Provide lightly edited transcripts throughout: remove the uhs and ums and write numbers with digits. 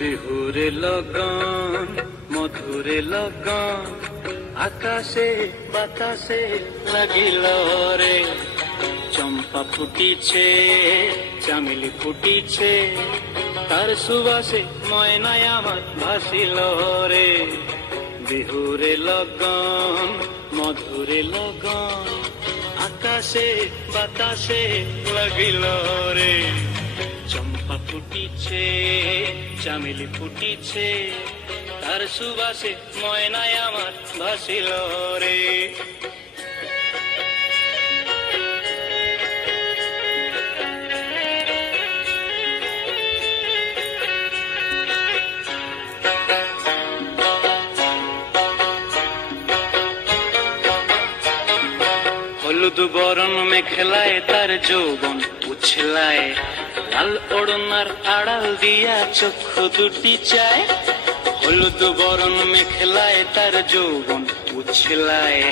বিহুরে লগন মধুরে লগন আকাশে বাতাসে লাগিল রে চম্পা ফুটিছে চামেলি ফুটিছে তার সুবাসে ময়নায় আমার ভাসিল রে বিহুরে লগন মধুরে লগন আকাশে বাতাসে লাগিল রে চম্পা ফুটিছে চামেলি ফুটিছে তার সুবাসে ময়নায় আমার ভাসিল রে হলুদ বরণ মেখলায় তার যৌবন উছলায় লাল ওড়নার আড়াল দিয়া চক্ষু দুটি চায় হলুদ বরণ মেখলায় তার যৌবন উছলায়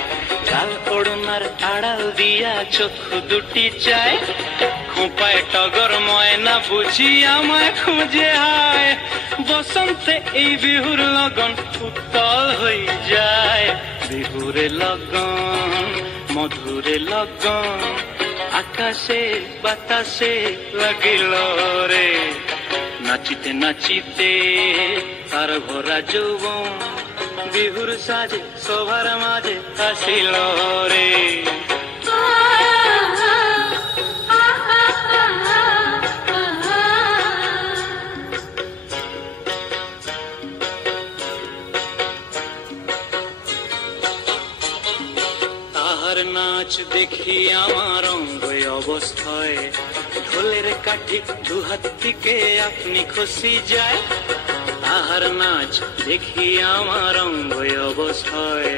লাল ওড়নার আড়াল দিয়া চক্ষু দুটি চায় খোঁপায় টগর ময়না বুঝি আমায় খুঁজে আয় বসন্তে এই বিহুর লগন উত্তল হয়ে যায় বিহুরে লগন মধুরে লগন আকাশে বাতাসে লাগিল রে নাচিতে নাচিতে তার ভরা যৌবন বিহুর সাজে সবার মাঝে আসিল রে নাচ দেখি আমার অঙ্গ অবস্থায় ঢোলের কাঠি দুহাত থেকে আপনি খুশি যায় তাহার নাচ দেখি আমার অঙ্গ অবস্থায়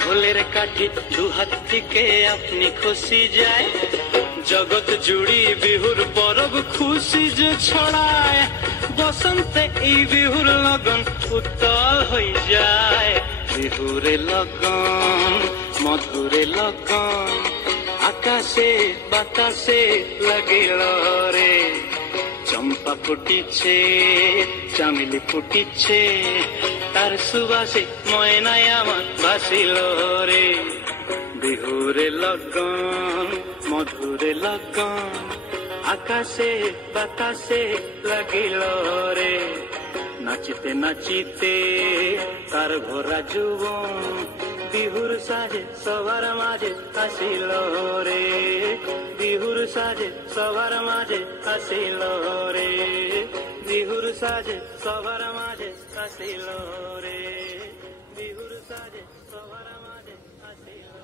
ঢোলের কাঠি দুহাত থেকে আপনি খুশি যায় জগৎ জুড়ি বিহুর পরব খুশি যে ছড়ায় বসন্তে এই বিহুর লগন উত্তল হয়ে যায় বিহুরে লগন মধুরে লগন আকাশে বাতাসে লাগিল রে চম্পা ফুটিছে চামেলি ফুটিছে তার সুবাসে ময়নায় আমার ভাসিল রে বিহুরে লগন মধুরে লগন আকাশে বাতাসে লাগিল রে নাচিতে নাচিতে তার ভরা যৌবন বিহুর সাজে সবার মাঝে আসিল রে বিহুর সাজে সবার মাঝে আসিল রে বিহুর সাজে সবার মাঝে আসিল রে বিহুর সাজে সবার মাঝে আসিল